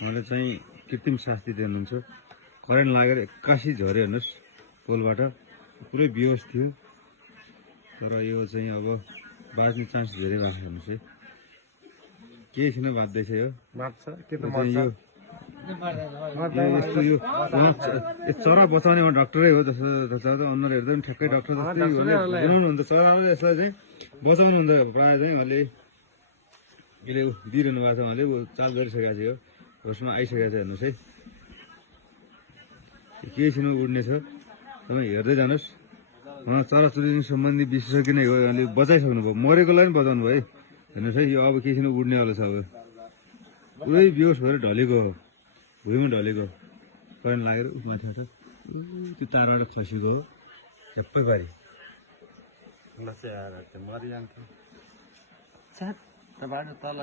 उहाँले चाहिँ कृत्रिम शास्ति दिनुहुन्छ। करेन्ट लागेर एक्कासी झऱ्यो हेर्नुहोस्, पोलबाट पुरै बेहोस थियो। तर यो चाहिँ अब बाँच्ने चान्स धेरै भएको छ हेर्नुहोस् है, केही छैन, बाँच्दैछ यो। यस्तो यो चरा बचाउने डक्टरै हो जस्तो अनुहार हेर्दा पनि ठ्याक्कै डक्टर जस्तै बनाउनुहुन्छ। चराले यसलाई चाहिँ बचाउनुहुन्छ प्रायः चाहिँ उहाँले यसले दिइरहनु भएको छ। उहाँले चाल गरिसकेको छ, यो होसमा आइसकेको छ हेर्नुहोस् है। केही छैन, उड्ने छ। तपाईँ हेर्दै जानुहोस्। उहाँ चराचुरुङ्गी सम्बन्धी विशेषज्ञ नै हो, उहाँले बचाइसक्नु भयो, मरेकोलाई पनि बचाउनु भयो है। हेर्नुहोस् है, यो अब केही छैन, उड्नेवाला छ। अब पुरै बेहोस भएर ढलेको हो, भुइँमा ढलेको, करेन्ट लागेर माथिबाट त्यो तारबाट खसेको हो झ्याप्पै पारि। मरिजान्थ्यो तल